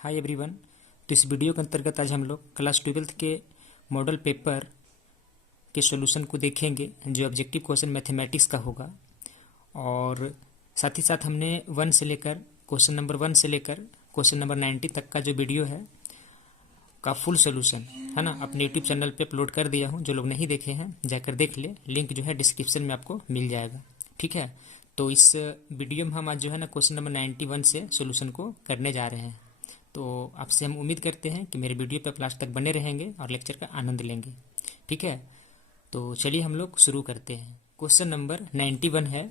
Hi everyone. तो इस video के अंतर्गत आज हम लोग क्लास 12th के मॉडल पेपर के सॉल्यूशन को देखेंगे जो ऑब्जेक्टिव क्वेश्चन मैथमेटिक्स का होगा। और साथ ही साथ हमने क्वेश्चन नंबर 1 से लेकर क्वेश्चन नंबर 90 तक का जो वीडियो है का फुल सॉल्यूशन है ना अपने यूट्यूब चैनल पे अपलोड कर दिया हूँ। जो लोग नहीं देखे हैं जाकर देख ले, लिंक जो है डिस्क्रिप्शन में आपको मिल जाएगा। ठीक है, तो इस वीडियो में हम आज जो है ना क्वेश्चन नंबर 91 से सॉल्यूशन को करने जा रहे हैं। तो आपसे हम उम्मीद करते हैं कि मेरे वीडियो पे आप लास्ट तक बने रहेंगे और लेक्चर का आनंद लेंगे। ठीक है, तो चलिए हम लोग शुरू करते हैं। क्वेश्चन नंबर 91 है।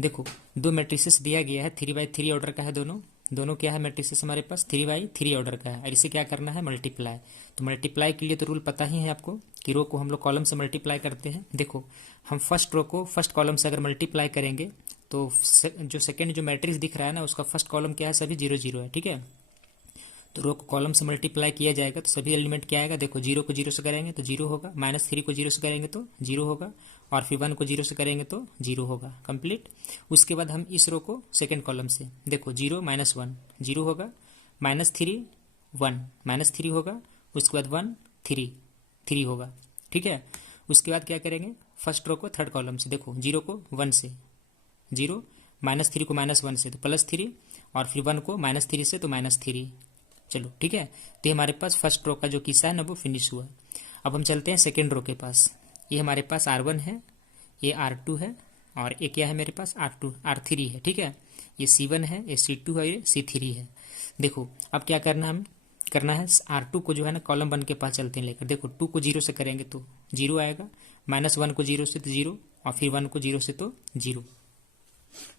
देखो, दो मैट्रिसेस दिया गया है, 3x3 ऑर्डर का है। दोनों क्या है मैट्रिसेस हमारे पास 3x3 ऑर्डर का है और इसे क्या करना है मल्टीप्लाई। तो मल्टीप्लाई के लिए तो रूल पता ही है आपको कि रो को हम लोग कॉलम से मल्टीप्लाई करते हैं। देखो, हम फर्स्ट रो को फर्स्ट कॉलम से अगर मल्टीप्लाई करेंगे तो जो सेकेंड जो मैट्रिक्स दिख रहा है ना उसका फर्स्ट कॉलम क्या है, सभी 0 0 है। ठीक है, तो रो को कॉलम से मल्टीप्लाई किया जाएगा तो सभी एलिमेंट क्या आएगा, देखो 0 को 0 से करेंगे तो 0 होगा, -3 को 0 से करेंगे तो 0 होगा और फिर 1 को 0 से करेंगे तो 0 होगा। कंप्लीट। उसके बाद हम इस रो को सेकेंड कॉलम से देखो 0 -1 0 होगा, -3 1 -3 होगा, उसके बाद 1 3 3 होगा। ठीक है, उसके बाद क्या करेंगे फर्स्ट रो को थर्ड कॉलम से देखो 0 को 1 से 0, -3 को -1 से तो +3 और फिर 1 को -3 से तो -3। चलो ठीक है, तो ये हमारे पास फर्स्ट रो का जो किस्सा है ना वो फिनिश हुआ। अब हम चलते हैं सेकेंड रो के पास। ये हमारे पास R1 है, ये R2 है और ये क्या है मेरे पास R3 है। ठीक है, ये C1 है, ये C2 है, ये C3 है। देखो अब क्या करना है R2 को जो है ना कॉलम 1 के पास चलते हैं लेकर। देखो 2 को 0 से करेंगे तो 0 आएगा, -1 को 0 से तो 0 और फिर 1 को 0 से तो 0।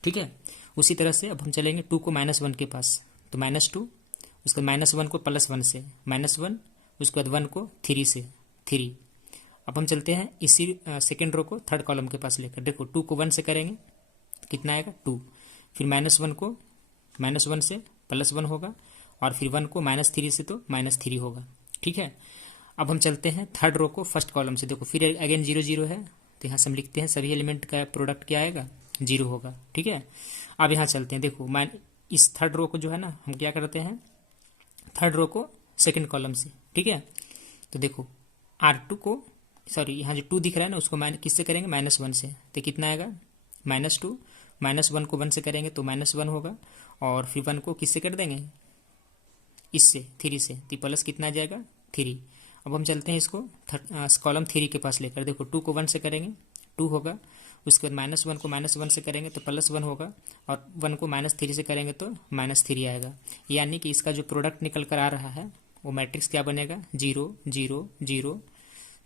ठीक है, उसी तरह से अब हम चलेंगे 2 को -1 के पास तो -2, उसके बाद -1 को +1 से -1, उसके बाद 1 को 3 से 3। अब हम चलते हैं इसी सेकेंड रो को थर्ड कॉलम के पास लेकर। देखो 2 को 1 से करेंगे तो कितना आएगा 2, फिर -1 को -1 से +1 होगा और फिर 1 को -3 से तो -3 होगा। ठीक है, अब हम चलते हैं थर्ड रो को फर्स्ट कॉलम से। देखो फिर अगेन 0 0 है तो यहाँ से हम लिखते हैं सभी एलिमेंट का प्रोडक्ट क्या आएगा 0 होगा। ठीक है, अब यहाँ चलते हैं। देखो इस थर्ड रो को जो है ना हम क्या करते हैं थर्ड रो को सेकंड कॉलम से। ठीक है, तो देखो R2 को सॉरी यहाँ जो 2 दिख रहा है ना उसको किससे करेंगे -1 से तो कितना आएगा -2, -1 को 1 से करेंगे तो -1 होगा और फिर 1 को किससे कर देंगे इससे 3 से तो प्लस कितना आ जाएगा 3। अब हम चलते हैं इसको कॉलम 3 के पास लेकर। देखो 2 को 1 से करेंगे 2 होगा, उसके बाद -1 को -1 से करेंगे तो +1 होगा और 1 को -3 से करेंगे तो -3 आएगा। यानी कि इसका जो प्रोडक्ट निकल कर आ रहा है वो मैट्रिक्स क्या बनेगा 0 0 0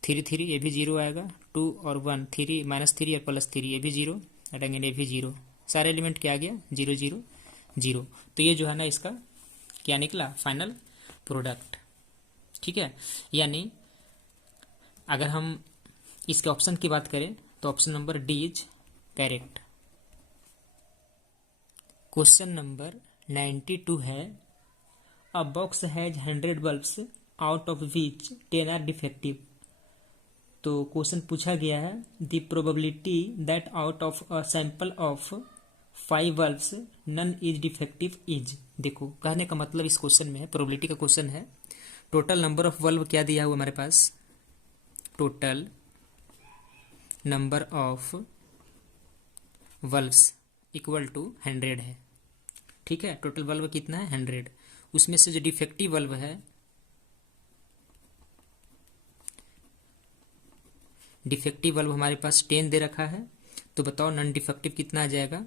3 3, ये भी 0 आएगा, 2 और 1 3 -3 और +3 ये भी 0 और अगेन ये भी 0। सारे एलिमेंट क्या आ गया 0 0 0। तो ये जो है ना इसका क्या निकला फाइनल प्रोडक्ट। ठीक है, यानी अगर हम इसके ऑप्शन की बात करें तो option number D is correct. Question number 92 है। A box has 100 bulbs out of which 10 are defective. तो क्वेश्चन पूछा गया है the probability that out of a sample of 5 bulbs none is defective is. देखो कहने का मतलब इस क्वेश्चन में है, प्रोबेबिलिटी का क्वेश्चन है। टोटल नंबर ऑफ बल्ब क्या दिया हुआ हमारे पास, total number of bulbs equal to 100 है। ठीक है, टोटल बल्ब कितना है 100, उसमें से जो डिफेक्टिव बल्ब है डिफेक्टिव बल्ब हमारे पास 10 दे रखा है। तो बताओ नॉन डिफेक्टिव कितना आ जाएगा,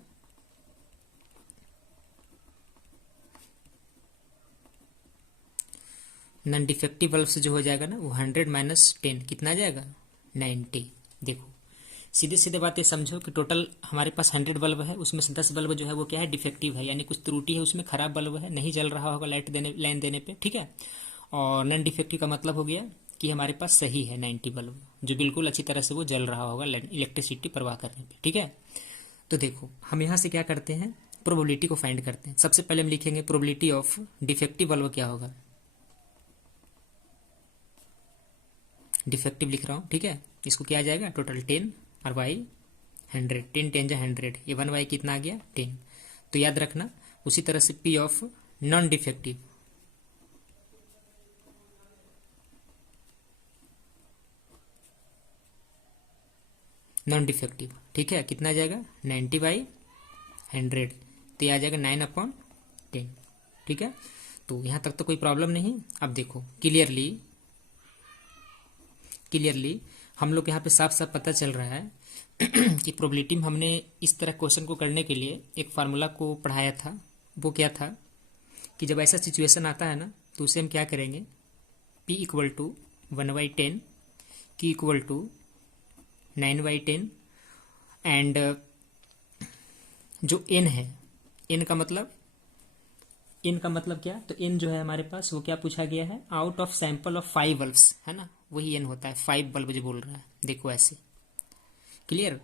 नॉन डिफेक्टिव बल्ब से जो हो जाएगा ना वो 100 - 10 कितना आ जाएगा 90। देखो सीधे सीधे बातें समझो कि टोटल हमारे पास 100 बल्ब है, उसमें से 10 बल्ब जो है वो क्या है डिफेक्टिव है, यानी कुछ त्रुटि है उसमें, खराब बल्ब है, नहीं जल रहा होगा लाइन देने पे। ठीक है, और नॉन डिफेक्टिव का मतलब हो गया कि हमारे पास सही है 90 बल्ब जो बिल्कुल अच्छी तरह से वो जल रहा होगा इलेक्ट्रिसिटी प्रवाह करने पे। ठीक है, तो देखो हम यहाँ से क्या करते हैं प्रोबेबिलिटी को फाइंड करते हैं। सबसे पहले हम लिखेंगे प्रोबेबिलिटी ऑफ डिफेक्टिव बल्ब क्या होगा, डिफेक्टिव लिख रहा हूँ। ठीक है, इसको क्या आ जाएगा टोटल 10 और y 100, 10 10 जा 100, ये 1y कितना आ गया 10। तो याद रखना उसी तरह से p of non defective non defective, ठीक है। कितना आ जाएगा 90/100, तो ये आ जाएगा 9/10, ठीक है। तो यहाँ तक तो कोई प्रॉब्लम नहीं। अब देखो क्लियरली हम लोग यहाँ पे साफ साफ पता चल रहा है कि प्रोबेबिलिटी में हमने इस तरह क्वेश्चन को करने के लिए एक फार्मूला को पढ़ाया था। वो क्या था कि जब ऐसा सिचुएशन आता है ना तो उसे हम क्या करेंगे, P equal to 1/10, Q equal to 9/10, and जो n है, n का मतलब क्या, तो n जो है हमारे पास वो क्या पूछा गया है, out of sample of 5 bulbs, है ना, वही n होता है, 5 बल्ब जो बोल रहा है। देखो ऐसे क्लियर।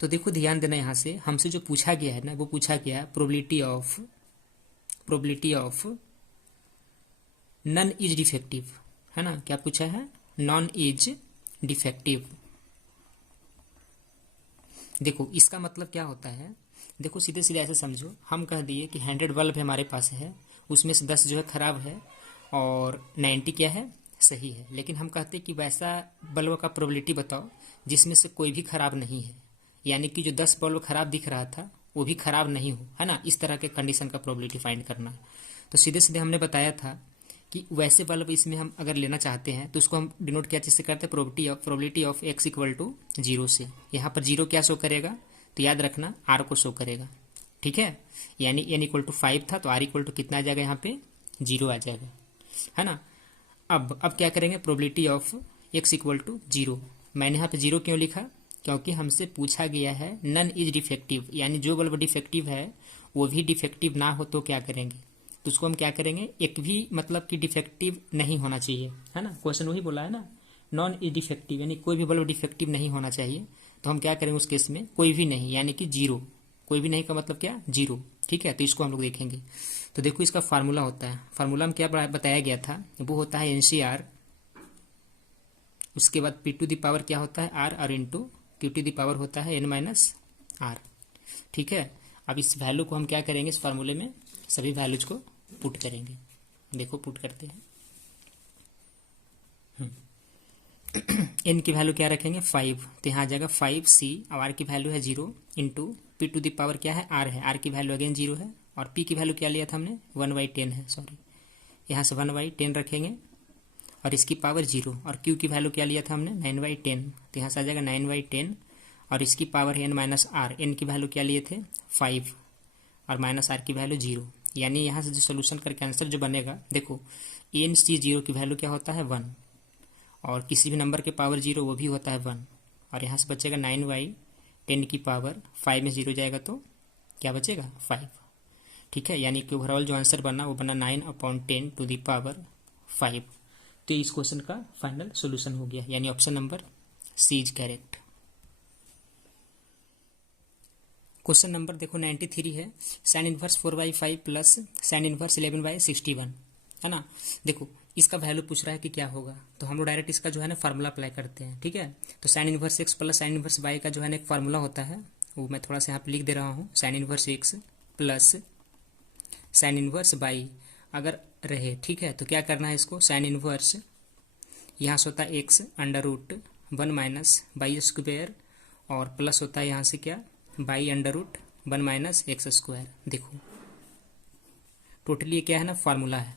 तो देखो ध्यान देना, यहाँ से हमसे जो पूछा गया है ना, वो पूछा गया है probability of none is defective, है ना। क्या पूछा है, नॉन इज डिफेक्टिव। देखो इसका मतलब क्या होता है, देखो सीधे सीधे ऐसे समझो, हम कह दिए कि 100 बल्ब हमारे पास है, उसमें से 10 जो है खराब है और 90 क्या है, सही है। लेकिन हम कहते कि वैसा बल्ब का प्रोबेबिलिटी बताओ जिसमें से कोई भी खराब नहीं है, यानी कि जो 10 बल्ब खराब दिख रहा था वो भी खराब नहीं हो, है ना। इस तरह के कंडीशन का प्रोबेबिलिटी फाइंड करना। तो सीधे सीधे हमने बताया था कि वैसे बल्ब इसमें हम अगर लेना चाहते हैं तो उसको हम डिनोट क्या चीज़ से करते हैं, probability of x equal to 0 से। यहाँ पर 0 क्या शो करेगा, तो याद रखना r को शो करेगा, ठीक है। यानी n इक्वल टू 5 था तो r इक्वल टू कितना आ जाएगा, यहाँ पे 0 आ जाएगा, है ना। अब क्या करेंगे, probability of x equal to 0। मैंने यहाँ पे 0 क्यों लिखा, क्योंकि हमसे पूछा गया है नन इज डिफेक्टिव, यानी जो बल्ब डिफेक्टिव है वो भी डिफेक्टिव ना हो तो क्या करेंगे, तो उसको हम क्या करेंगे, एक भी मतलब कि डिफेक्टिव नहीं होना चाहिए, है ना। क्वेश्चन वही बोला है ना, नॉन इज डिफेक्टिव, यानी कोई भी बल्ब डिफेक्टिव नहीं होना चाहिए। तो हम क्या करेंगे उस केस में, कोई भी नहीं, यानी कि 0। कोई भी नहीं का मतलब क्या, 0, ठीक है। तो इसको हम लोग देखेंगे। तो देखो इसका फार्मूला होता है, फार्मूला में क्या बताया गया था, वो होता है NCR, उसके बाद P टू द पावर क्या होता है R, और into Q to the power होता है N-R, ठीक है। अब इस वैल्यू को हम क्या करेंगे, इस फार्मूले में सभी वैल्यूज को पुट करेंगे। देखो पुट करते हैं, n की वैल्यू क्या रखेंगे 5, तो यहाँ आ जाएगा 5c, और r की वैल्यू है 0, into P to the power क्या है r है, r की वैल्यू अगेन 0 है, और p की वैल्यू क्या लिया था हमने 1/10 है, सॉरी, यहाँ से 1/10 रखेंगे, और इसकी पावर 0, और q की वैल्यू क्या लिया था हमने 9/10, तो यहाँ से आ जाएगा 9/10, और इसकी पावर है n-r, n की वैल्यू क्या लिए थे 5, और -r की वैल्यू 0। यानी यहाँ से जो सोल्यूशन करके आंसर जो बनेगा, देखो n/0 की वैल्यू क्या होता है 1, और किसी भी नंबर के पावर 0 वो भी होता है 1, और यहाँ से बचेगा 9/10 की पावर 5 में 0 जाएगा तो क्या बचेगा 5, ठीक है। यानी कि ओवरऑल जो आंसर बना वो बना 9/10 टू द पावर 5। तो इस क्वेश्चन का फाइनल सोल्यूशन हो गया, यानी option number C is correct. Question number देखो 93 है, sine inverse 4/5 plus sine inverse 11/61, है ना। देखो इसका वैल्यू पूछ रहा है कि क्या होगा, तो हम लोग डायरेक्ट इसका जो है ना फार्मूला अप्लाई करते हैं, ठीक है। तो sine inverse x plus sine inverse y का जो है ना एक फार्मूला होता है, वो मैं थोड़ा सा यहाँ पे लिख दे रहा हूँ। Sine inverse x plus sine inverse y अगर रहे, ठीक है, तो क्या करना है इसको, साइन इनवर्स यहाँ से होता है x √1 माइनस बाई स्क्वायर, और प्लस होता है यहाँ से क्या बाई √1 माइनस एक्स स्क्वायर। देखो टोटली क्या है ना फार्मूला है,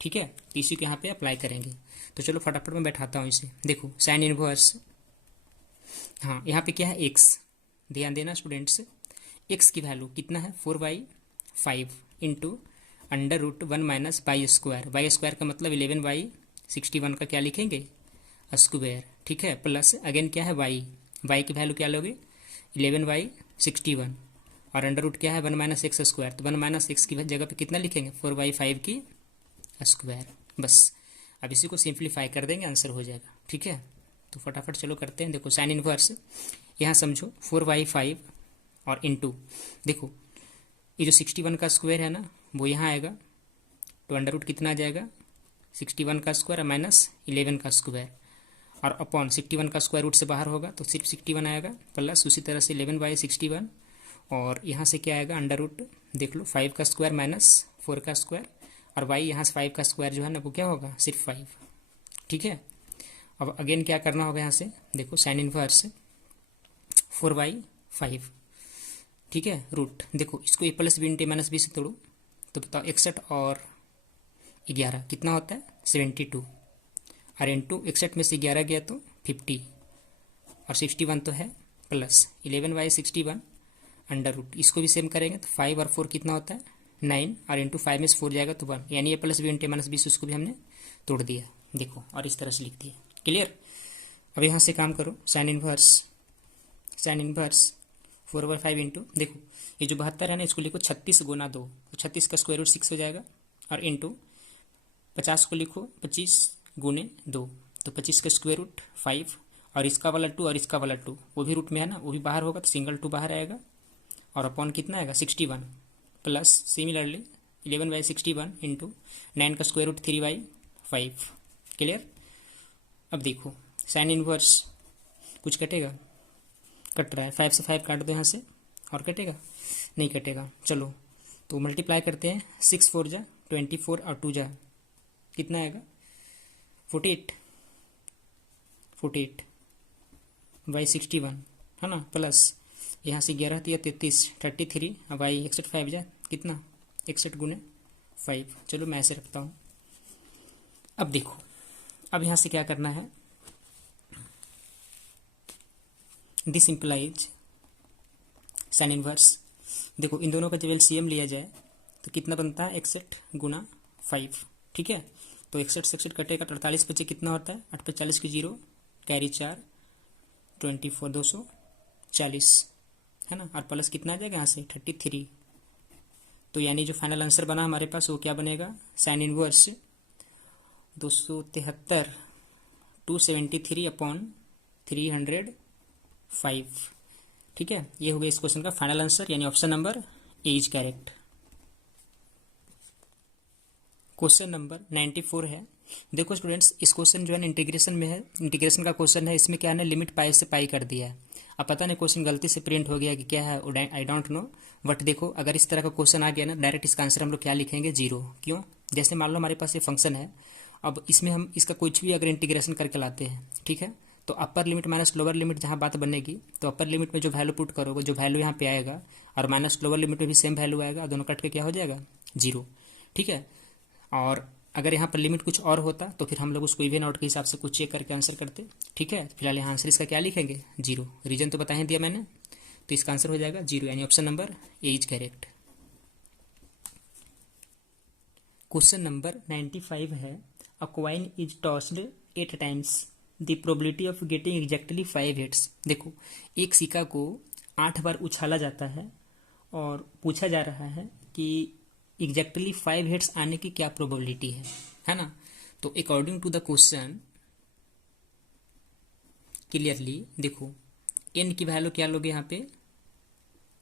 ठीक है। तो इसी को यहाँ पे अप्लाई करेंगे। तो चलो फटाफट में बैठाता हूँ इसे। देखो साइन इनवर्स, हाँ यहाँ पे क्या है x, ध्यान देना स्टूडेंट्स, x की वैल्यू कितना है 4/5 इंटू √1 माइनस बाई स्क्वायर का मतलब 11/61 का क्या लिखेंगे स्क्वायर, ठीक है, प्लस अगेन क्या है y की वैल्यू क्या लोगे 11/61, और अंडर रूट क्या है 1 माइनस एक्स स्क्वायर, तो 1 माइनस एक्स की जगह पे कितना लिखेंगे 4/5 की स्क्वायर, बस। अब इसी को सिंप्लीफाई कर देंगे, आंसर हो जाएगा, ठीक है। तो फटाफट चलो करते हैं। देखो साइन इनवर्स यहाँ समझो 4/5 और इंटू, देखो ये जो 61 का स्क्वायर है ना वो यहाँ आएगा, तो अंडर रूट कितना आ जाएगा 61 का स्क्वायर माइनस 11 का स्क्वायर, और अपॉन 61 का स्क्वायर रूट से बाहर होगा तो सिर्फ 61 आएगा, प्लस उसी तरह से 11/61, और यहाँ से क्या आएगा अंडर रूट, देख लो 5 का स्क्वायर माइनस 4 का स्क्वायर, और y यहाँ से 5 का स्क्वायर जो है ना वो क्या होगा सिर्फ 5, ठीक है। अब अगेन क्या करना होगा यहाँ से, देखो साइन इनवर्स 4/5, ठीक है। रूट देखो इसको a plus b into minus b से तोड़ो तो बताओ 61 और 11 कितना होता है 72, और इंटू 61 में से 11 गया तो 50, और 61 तो है प्लस 11/61 अंडर रूट। इसको भी सेम करेंगे तो 5 और 4 कितना होता है 9, और इंटू 5 में से 4 जाएगा तो 1, यानी a plus b into minus b से उसको भी हमने तोड़ दिया। देखो और इस तरह से लिख दिया। क्लियर। अब यहाँ से काम करो साइन इनवर्स 4/5 इंटू देखो ये जो 72 है ना इसको लिखो 36 गुना 2, तो 36 का स्क्वायर रूट 6 हो जाएगा, और इंटू 50 को लिखो 25 गुने 2, तो 25 का स्क्वायर रूट 5, और इसका वाला 2 और इसका वाला 2 वो भी रूट में है ना, वो भी बाहर होगा तो सिंगल 2 बाहर आएगा, और अपॉन कितना आएगा 61, प्लस सिमिलरली 11/61 इंटू 9 का स्क्वायर रूट 3/5। क्लियर। अब देखो साइन इनवर्स कुछ कटेगा, कट रहा है, 5 से 5 काट दो यहाँ से, और कटेगा नहीं कटेगा। चलो तो मल्टीप्लाई करते हैं, 6 4 जा 24 और 2 जा कितना आएगा 48/61 है ना, प्लस यहाँ से 11 दिया 33 33, अब 61 5 जा कितना 61 गुने 5। चलो मैं ऐसे रखता हूँ। अब देखो अब यहाँ से क्या करना है, दिस इंप्लाइज साइन इनवर्स। देखो इन दोनों का जब एलसीएम लिया जाए तो कितना बनता है 61 गुना 5, ठीक है। तो 61 से 61 कटेगा तो 48 बचे कितना होता है 8 पे 40 की 0 कैरी 4 24 240 है ना, और प्लस कितना आ जाएगा यहाँ से 33। तो यानी जो फाइनल आंसर बना हमारे पास वो क्या बनेगा साइन इनवर्स 273 273/305, ठीक है। ये हो गया इस क्वेश्चन का फाइनल आंसर, यानी option number A is correct. Question number 94 है। देखो स्टूडेंट्स इस क्वेश्चन जो है इंटीग्रेशन में है, इंटीग्रेशन का क्वेश्चन है। इसमें क्या है ना लिमिट पाई से पाई कर दिया है। अब पता नहीं क्वेश्चन गलती से प्रिंट हो गया कि क्या है, आई डोंट नो, बट देखो अगर इस तरह का क्वेश्चन आ गया ना डायरेक्ट इसका आंसर हम लोग क्या लिखेंगे 0। क्यों, जैसे मान लो हमारे पास ये फंक्शन है, अब इसमें हम इसका कुछ भी अगर इंटीग्रेशन करके लाते हैं, ठीक है, तो upper limit minus lower limit जहाँ बात बनेगी तो अपर लिमिट में जो वैल्यू पुट करोगे जो वैल्यू यहाँ पे आएगा, और माइनस लोअर लिमिट में भी सेम वैल्यू आएगा, दोनों कट के क्या हो जाएगा 0, ठीक है। और अगर यहाँ पर लिमिट कुछ और होता तो फिर हम लोग उसको इवन आउट के हिसाब से कुछ चेक करके आंसर करते, ठीक है। फिलहाल यहाँ आंसर इसका क्या लिखेंगे 0, रीजन तो बता ही दिया मैंने, तो इसका आंसर हो जाएगा 0, यानी option number A is correct. Question number 95 है, अ coin is tossed 8 times, the probability of getting exactly 5 hits. देखो एक सिक्का को 8 बार उछाला जाता है और पूछा जा रहा है कि एग्जैक्टली 5 हिट्स आने की क्या प्रोबेबिलिटी है ना। तो according to the question clearly देखो एन की वैल्यू क्या लोगे यहाँ पे,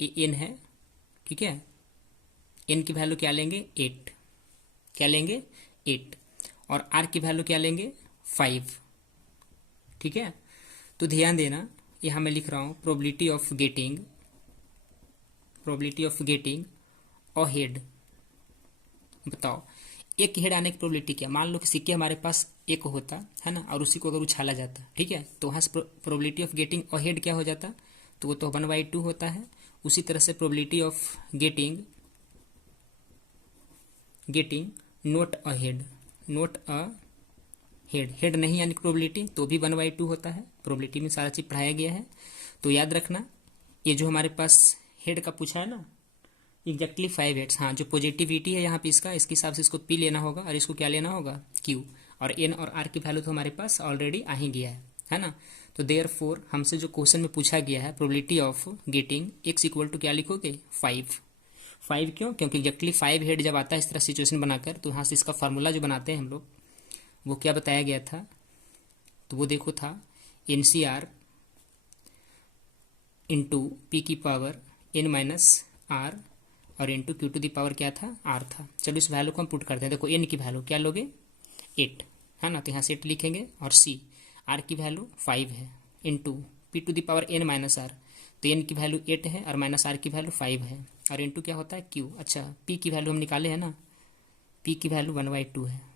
ए एन है, ठीक है। एन की वैल्यू क्या लेंगे 8, क्या लेंगे 8, और आर की वैल्यू क्या लेंगे 5, ठीक है। तो ध्यान देना यहाँ मैं लिख रहा हूँ probability of getting a head. बताओ एक हेड आने की प्रोबेबिलिटी क्या, मान लो कि सिक्के हमारे पास एक होता है ना, और उसी को अगर उछाला जाता, ठीक है, तो वहाँ से probability of getting a head क्या हो जाता, तो वो तो 1/2 होता है। उसी तरह से probability of getting not a head नहीं आने की प्रोबेबिलिटी तो भी 1/2 होता है। प्रोबेबिलिटी में सारा चीज पढ़ाया गया है, तो याद रखना ये जो हमारे पास हेड का पूछा है ना एग्जैक्टली 5 हेड्स, हाँ जो पॉजिटिविटी है यहाँ पे इसके हिसाब से इसको पी लेना होगा, और इसको क्या लेना होगा क्यू, और एन और आर की वैल्यू तो हमारे पास ऑलरेडी आ ही गया है ना। तो देयरफॉर हमसे जो क्वेश्चन में पूछा गया है probability of getting x equal to क्या लिखोगे 5। क्यों, क्योंकि एग्जैक्टली 5 हेड जब आता है इस तरह सिचुएशन बनाकर, तो यहाँ से इसका फार्मूला जो बनाते हैं हम लोग वो क्या बताया गया था, तो वो देखो था NCR इंटू पी की पावर n माइनस आर और into q to the power क्या था r था। चलो इस वैल्यू को हम पुट करते हैं। देखो n की वैल्यू क्या लोगे 8 है ना, तो यहाँ से 8 लिखेंगे, और c r की वैल्यू 5 है into p to the power n minus r, तो n की वैल्यू 8 है और माइनस r की वैल्यू 5 है, और इंटू क्या होता है q। अच्छा p की वैल्यू हम निकाले है ना, p की वैल्यू 1/2 है।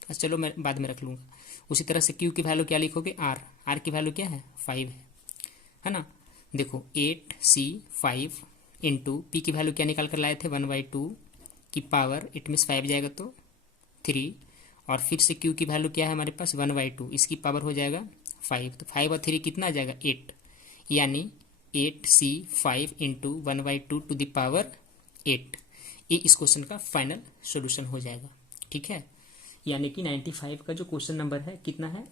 अच्छा चलो मैं बाद में रख लूँगा। उसी तरह से q की वैल्यू क्या लिखोगे r की वैल्यू क्या है 5 है ना। देखो 8c5 इंटू पी की वैल्यू क्या निकाल कर लाए थे 1/2 की पावर, इट मीन्स 5 जाएगा तो 3, और फिर से क्यू की वैल्यू क्या है हमारे पास 1/2, इसकी पावर हो जाएगा 5, तो 5 और 3 कितना आ जाएगा 8, यानी 8c5 into 1/2 to the power 8। ये इस क्वेश्चन का फाइनल सोल्यूशन हो जाएगा। ठीक है, यानी कि 95 का जो क्वेश्चन नंबर है कितना है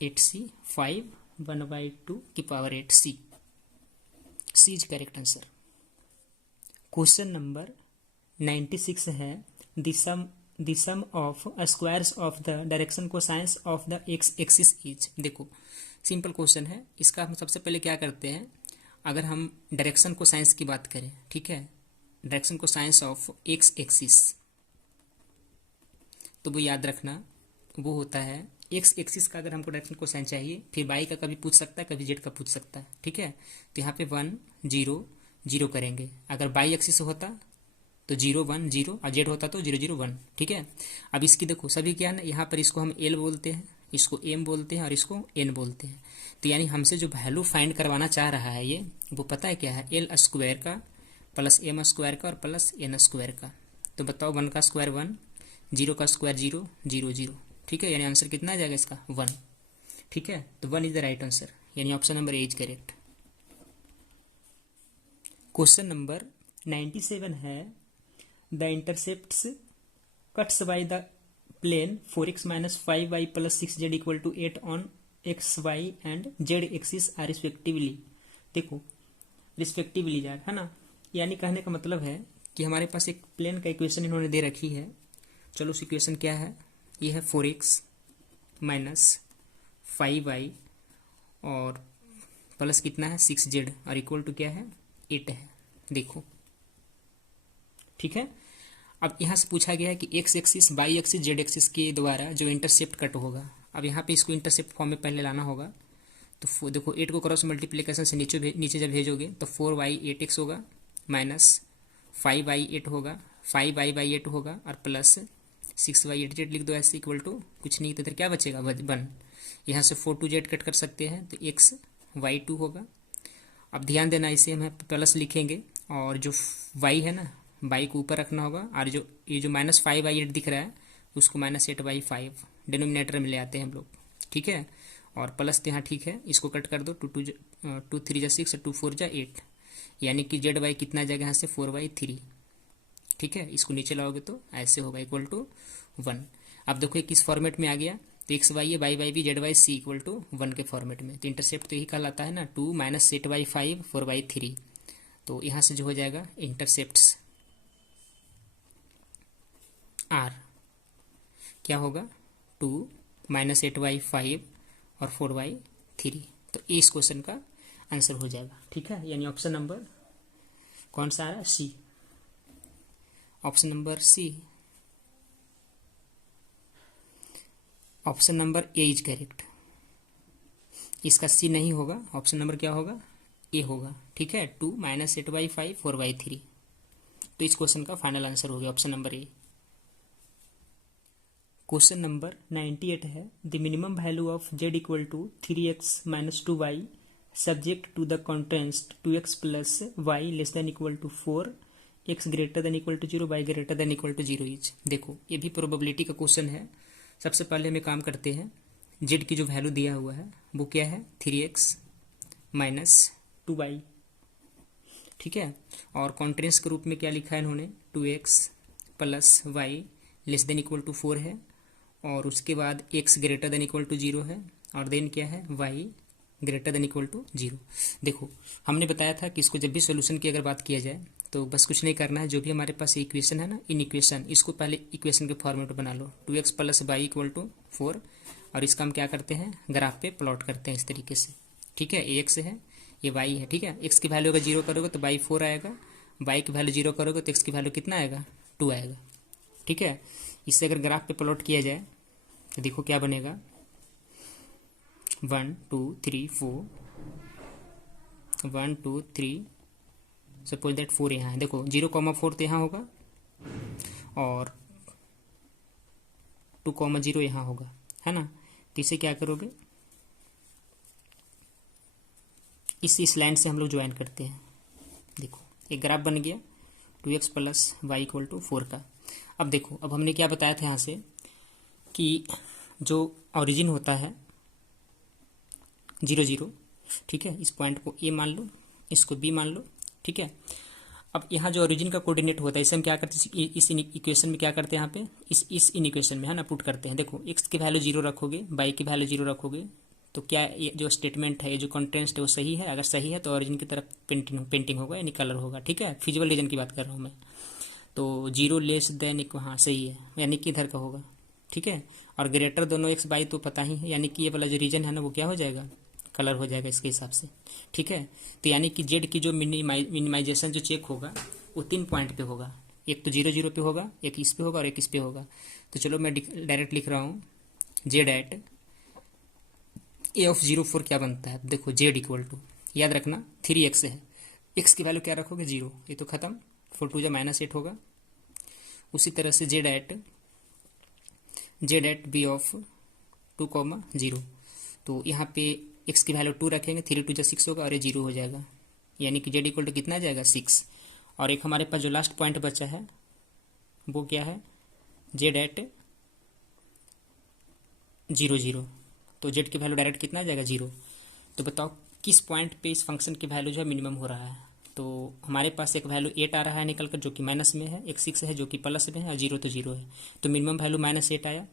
8c5 1/2 की पावर 8, C is correct answer. Question number 96 है the sum of squares of the direction cosines of the x axis is. देखो सिंपल क्वेश्चन है, इसका हम सबसे पहले क्या करते हैं, अगर हम डायरेक्शन कोसाइंस की बात करें, ठीक है, direction cosines of x axis, तो वो याद रखना वो होता है एक्स एक्सिस का अगर हमको डायरेक्शन कोसाइन चाहिए, फिर वाई का कभी पूछ सकता है, कभी जेड का पूछ सकता है। ठीक है, तो यहाँ पे 1 0 0 करेंगे, अगर बाई एक्सिस होता तो 0 1 0 और जेड होता तो 0 0 1। ठीक है, अब इसकी देखो सभी क्या है ना, यहाँ पर इसको हम एल बोलते हैं, इसको एम बोलते हैं और इसको एन बोलते हैं। तो यानी हमसे जो वैल्यू फाइंड करवाना चाह रहा है ये, वो पता है क्या है, एल स्क्वायर का प्लस एम स्क्वायर का और प्लस एन स्क्वायर का। तो बताओ 1 का स्क्वायर 1, 0 का स्क्वायर 0 0 0। ठीक है, यानी आंसर कितना आ जाएगा इसका 1। ठीक है, तो 1 इज द राइट आंसर, यानी option number A is correct. Question number 97 है the intercepts cuts by the plane 4x - 5y + 6z = 8 on x y and z axis are respectively. देखो रिस्पेक्टिवली यार, है ना, यानी कहने का मतलब है कि हमारे पास एक प्लेन का इक्वेशन इन्होंने दे रखी है। चलो उस इक्वेशन क्या है, ये है 4x - 5y और प्लस कितना है 6z और इक्वल टू क्या है 8 है। देखो ठीक है, अब यहाँ से पूछा गया है कि x axis y axis z axis के द्वारा जो इंटरसेप्ट कट होगा। अब यहाँ पे इसको इंटरसेप्ट फॉर्म में पहले लाना होगा, तो देखो 8 को क्रॉस मल्टीप्लिकेशन से नीचे जब भेजोगे तो 4y 8x होगा माइनस 5y 8 होगा, 5y/8 होगा और प्लस 6y 8z लिख दो ऐसे, इक्वल टू कुछ नहीं तो इधर क्या बचेगा 1। यहाँ से 4 2 z कट कर सकते हैं तो xy2 होगा। अब ध्यान देना, इसे हम प्लस लिखेंगे और जो y है ना, y को ऊपर रखना होगा, और जो ये जो -5/8 दिख रहा है उसको -8/5 डिनोमिनेटर में ले आते हैं हम लोग। ठीक है, और प्लस यहाँ ठीक है, इसको कट कर दो, 2 3 6 2 4 8, यानी कि ZY कितना आ जाएगा यहाँ से 4/3। ठीक है, इसको नीचे लाओगे तो ऐसे होगा इक्वल टू 1। अब देखो किस फॉर्मेट में आ गया, तो एक्स वाई है, वाई भी ZY C इक्वल टू 1 के फॉर्मेट में। तो इंटरसेप्ट तो यही कहलाता है ना, 2 - 8/5 4/3। तो यहाँ से जो हो जाएगा इंटरसेप्ट्स R क्या होगा 2 - 8/5 और 4/3। तो इस क्वेश्चन का आंसर हो जाएगा। ठीक है, यानी ऑप्शन नंबर कौन सा आ रहा है, C, option number C, option number A is correct. इसका सी नहीं होगा, ऑप्शन नंबर क्या होगा ए होगा। ठीक है, 2 - 8/5 4/3। तो इस क्वेश्चन का फाइनल आंसर हो गया option number A. Question number 98 है the minimum value of z equal to 3x - 2y subject to the constraints 2x + y less than equal to 4, x greater than equal to 0, y greater than equal to 0 is. देखो ये भी probability का question है। सबसे पहले हम काम करते हैं, z की जो वैल्यू दिया हुआ है वो क्या है 3x - 2y। ठीक है, और कॉन्ट्रेंस के रूप में क्या लिखा है इन्होंने 2x + y less than equal to 4 है, और उसके बाद x greater than equal to 0 है, और देन क्या है y greater than equal to 0। देखो हमने बताया था कि इसको जब भी सोल्यूशन की अगर बात किया जाए तो बस कुछ नहीं करना है, जो भी हमारे पास इक्वेशन है ना, इन इक्वेशन इसको पहले इक्वेशन के फॉर्मेट में बना लो, 2x + y इक्वल टू 4, और इसका हम क्या करते हैं ग्राफ पे प्लॉट करते हैं इस तरीके से। ठीक है, ये x है ये y है। ठीक है, x की वैल्यू अगर 0 करोगे तो y 4 आएगा, y की वैल्यू 0 करोगे तो x की वैल्यू कितना आएगा 2 आएगा। ठीक है, इससे अगर ग्राफ पे प्लॉट किया जाए तो देखो क्या बनेगा 1 2 3 4 1 2 3, सपोज दैट 4 यहाँ है। देखो 0,4 तो यहाँ होगा और 2,0 यहाँ होगा, है ना। तो इसे क्या करोगे इस लाइन से हम लोग ज्वाइन करते हैं। देखो एक ग्राफ बन गया 2x plus Y equal to 4 का। अब देखो, अब हमने क्या बताया था यहाँ से कि जो ओरिजिन होता है 0 0, ठीक है, इस पॉइंट को ए मान लो, इसको बी मान लो, ठीक है। अब यहाँ जो ओरिजिन का कोऑर्डिनेट होता है इसे हम क्या करते हैं, इस इक्वेशन में क्या करते हैं, यहाँ पे इस इन इक्वेशन में है ना पुट करते हैं। देखो x की वैल्यू 0 रखोगे, y की वैल्यू 0 रखोगे, तो क्या ये जो स्टेटमेंट है, ये जो कंटेंट है वो सही है। अगर सही है तो ओरिजिन की तरफ पेंटिंग होगा यानी कलर होगा, ठीक है। फिजिबल रीजन की बात कर रहा हूँ मैं। तो 0 लेस देन, हाँ सही है, यानी कि इधर का होगा, ठीक है। और ग्रेटर दोनों x y तो पता ही है, यानी कि ये वाला जो रीजन है ना वो क्या हो जाएगा, कलर हो जाएगा इसके हिसाब से, ठीक है। तो यानी कि जेड की जो मिनिमाइजेशन जो चेक होगा वो 3 पॉइंट पे होगा। एक तो 0 0 पे होगा, एक इस पे होगा और एक इस पे होगा। तो चलो मैं डायरेक्ट लिख रहा हूँ जेड एट ए ऑफ 04 क्या बनता है। देखो जेड इक्वल टू, याद रखना 3x है, x की वैल्यू क्या रखोगे 0, ये तो खत्म, 4 2 -8 होगा। उसी तरह से जेड एट बी ऑफ 2 0, तो यहाँ पे x की वैल्यू 2 रखेंगे, 3 2 6 होगा और ये 0 हो जाएगा, यानी कि जेड इक्वल टू कितना आ जाएगा 6। और एक हमारे पास जो लास्ट पॉइंट बचा है वो क्या है, जेड एट 0 0, तो जेड की वैल्यू डायरेक्ट कितना आ जाएगा 0। तो बताओ किस पॉइंट पे इस फंक्शन की वैल्यू जो है मिनिमम हो रहा है। तो हमारे पास एक वैल्यू 8 आ रहा है निकल कर, जो कि माइनस में है, एक 6 है जो कि प्लस में है, और 0 तो 0 है। तो मिनिमम वैल्यू -8 आया,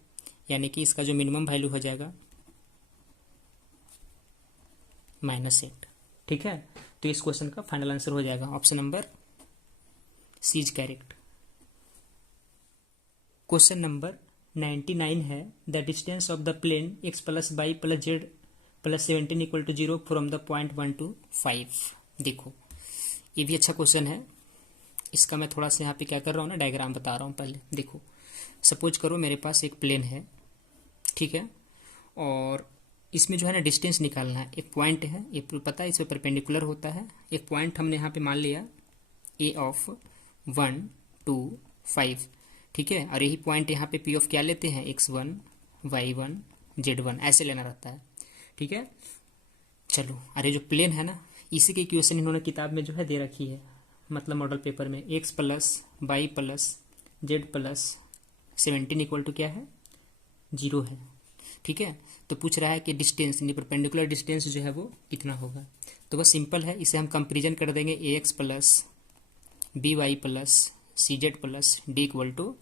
यानी कि इसका जो मिनिमम वैल्यू हो जाएगा -8, ठीक है। तो इस क्वेश्चन का फाइनल आंसर हो जाएगा option number C is correct. Question number 99 है, the distance of the plane x plus y plus z plus 17 equal to 0 from the point 1 to 5। देखो ये भी अच्छा क्वेश्चन है। इसका मैं थोड़ा सा यहाँ पे क्या कर रहा हूँ ना, डायग्राम बता रहा हूँ पहले। देखो सपोज करो मेरे पास एक प्लेन है, ठीक है, और इसमें जो है ना डिस्टेंस निकालना है। एक पॉइंट है, ये पता है इस पर परपेंडिकुलर होता है। एक पॉइंट हमने यहाँ पे मान लिया ए ऑफ 1 2 5, ठीक है। और यही पॉइंट यहाँ पे पी ऑफ क्या लेते हैं, x1 y1 z1 ऐसे लेना रहता है, ठीक है। चलो, अरे जो प्लेन है ना इसी की इक्वेशन इन्होंने किताब में जो है दे रखी है, मतलब मॉडल पेपर में, x plus y plus z plus 17 equal to क्या है 0 है, ठीक है। तो पूछ रहा है कि डिस्टेंस यानी परपेंडिकुलर डिस्टेंस जो है वो कितना होगा। तो बस सिंपल है, इसे हम कंपेरिजन कर देंगे ax plus b y plus c z plus d equal to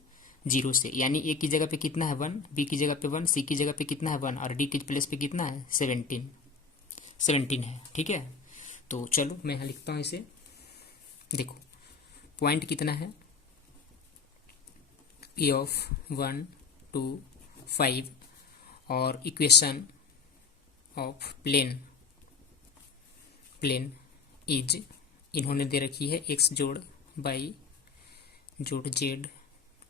0 से, यानी ए की जगह पे कितना है 1, बी की जगह पे 1, सी की जगह पे कितना है 1 और डी की प्लेस पे कितना है 17 है, ठीक है। तो चलो मैं यहाँ लिखता हूँ इसे। देखो पॉइंट कितना है, पी ऑफ 1 2 5, और इक्वेशन ऑफ प्लेन इज इन्होंने दे रखी है x जोड़ y जोड़ z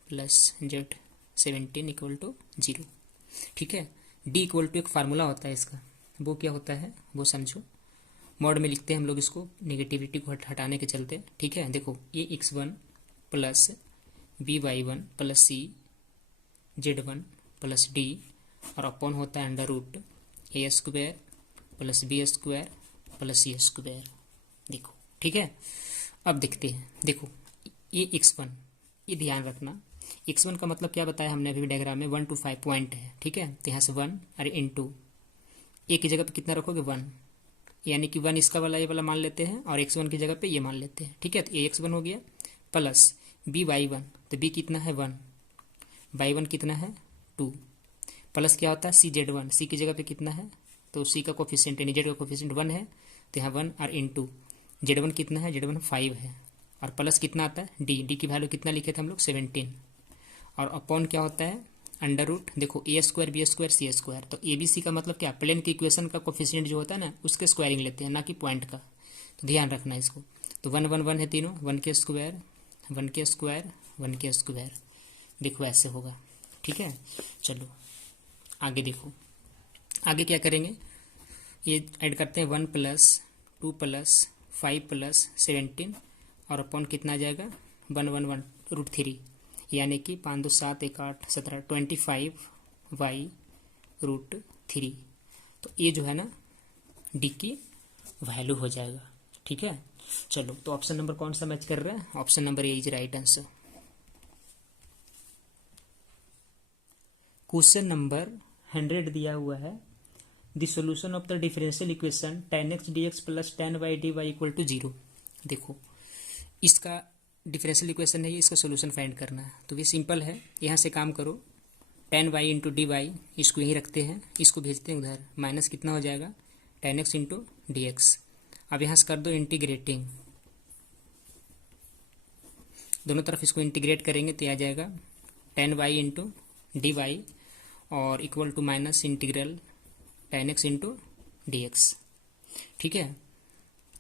plus Z 17 equal to 0, ठीक है। डी इक्वल टू एक फार्मूला होता है इसका, वो क्या होता है वो समझो। मॉड में लिखते हैं हम लोग इसको, नेगेटिविटी को हटाने के चलते, ठीक है। देखो a x1 plus b y one plus c z1 plus d, और अपॉन होता है under root a square plus b square plus c square. देखो ठीक है। अब देखते हैं, देखो ये x1, ये ध्यान रखना x1 का मतलब क्या बताया हमने अभी डायग्राम में, 1 to 5 पॉइंट है, ठीक है। तो यहाँ से 1 अरे इंटू ए की जगह पे कितना रखोगे 1, यानी कि 1 इसका वाला ये वाला मान लेते हैं और x1 की जगह पे ये मान लेते हैं, ठीक है। तो ए x1 हो गया प्लस बी वाई1, तो बी कितना है 1, वाई1 कितना है 2, प्लस क्या होता है सी जेड1, सी की जगह पे कितना है, तो सी का कोफिशिएंट यानी जेड का कोफिशिएंट 1 है, तो यहाँ 1 और इंटू जेड1 कितना है, जेड1 5 है, और प्लस कितना आता है डी, डी की वैल्यू कितना लिखे थे हम लोग 17, और अपॉन क्या होता है अंडर रूट, देखो ए स्क्वायर बी स्क्वायर सी स्क्वायर। तो ए बी सी का मतलब क्या, प्लेन की इक्वेशन का कोफिशिएंट जो होता है ना उसके स्क्वायरिंग लेते हैं, ना कि पॉइंट का, तो ध्यान रखना इसको। तो 1 1 1 है तीनों, 1 के स्क्वायर 1 के स्क्वायर 1 के स्क्वायर, देखो ऐसे होगा, ठीक है। चलो आगे देखो, आगे क्या करेंगे, ये ऐड करते हैं 1 प्लस 2 प्लस 5 प्लस 17, और अपॉन कितना आ जाएगा 1 1 1 रूट 3, यानी कि 5 2 7 1 8 17 25 वाई रूट 3। तो ये जो है ना डी की वैल्यू हो जाएगा। ठीक है, चलो तो ऑप्शन नंबर कौन सा मैच कर रहा है? Option number A is right answer. Question number 100 दिया हुआ है, the solution of the differential equation tan x dx plus tan y dy equal to 0। देखो इसका डिफरेंशियल इक्वेशन है, इसका सॉल्यूशन फाइंड करना है। तो ये सिंपल है, यहाँ से काम करो, tan y into D Y इसको यहीं रखते हैं, इसको भेजते हैं उधर, माइनस कितना हो जाएगा tan x into d x. अब यहाँ से कर दो इंटीग्रेटिंग, दोनों तरफ इसको इंटीग्रेट करेंगे तो आ जाएगा tan y into D y और equal to minus integral tan x into d x. ठीक है,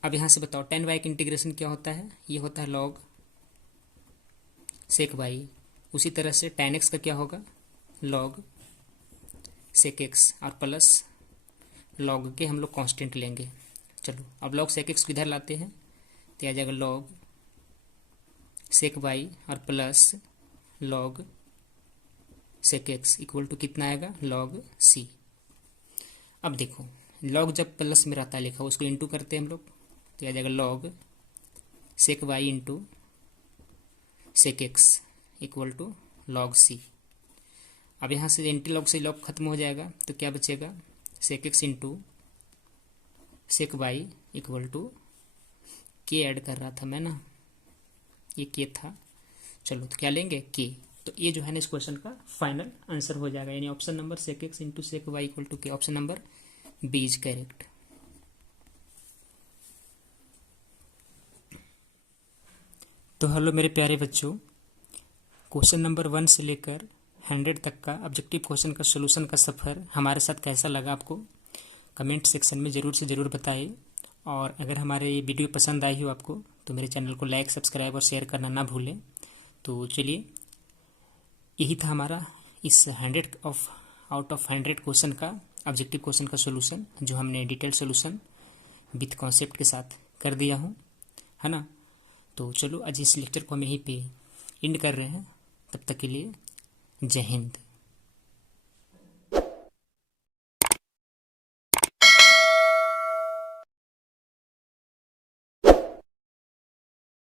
अब यहाँ से बताओ tan y का इंटीग्रेशन क्या होता है? ये होता है log sec y। उसी तरह से tan x का क्या होगा? log sec x और प्लस log के हम लोग कांस्टेंट लेंगे। चलो अब log sec x को इधर लाते हैं तो आ जाएगा log sec y और plus log sec x equal to कितना आएगा? log c। अब देखो log जब प्लस में रहता है लिखा उसको इंटू करते हैं हम लोग तो आ जाएगा log sec y into sec x equal to log c। अब यहाँ से एंटी लॉग से लॉग खत्म हो जाएगा तो क्या बचेगा? sec x into sec y equal to के ऐड कर रहा था मैं ना, ये के था। चलो तो क्या लेंगे? के। तो ये जो है ना इस क्वेश्चन का फाइनल आंसर हो जाएगा, यानी option number sec x into sec y equal to k, option number b is correct. तो हेलो मेरे प्यारे बच्चों, क्वेश्चन नंबर 1 से लेकर 100 तक का ऑब्जेक्टिव क्वेश्चन का सॉल्यूशन का सफ़र हमारे साथ कैसा लगा आपको कमेंट सेक्शन में ज़रूर से ज़रूर बताइए। और अगर हमारे ये वीडियो पसंद आई हो आपको तो मेरे चैनल को लाइक, सब्सक्राइब और शेयर करना ना भूलें। तो चलिए, यही था हमारा इस 100 आउट ऑफ 100 क्वेश्चन का ऑब्जेक्टिव क्वेश्चन का सॉल्यूशन, जो हमने डिटेल सॉल्यूशन विथ कॉन्सेप्ट के साथ कर दिया हूँ, है ना। तो चलो आज इस लेक्चर को हम यहीं पे एंड कर रहे हैं, तब तक के लिए जय हिंद।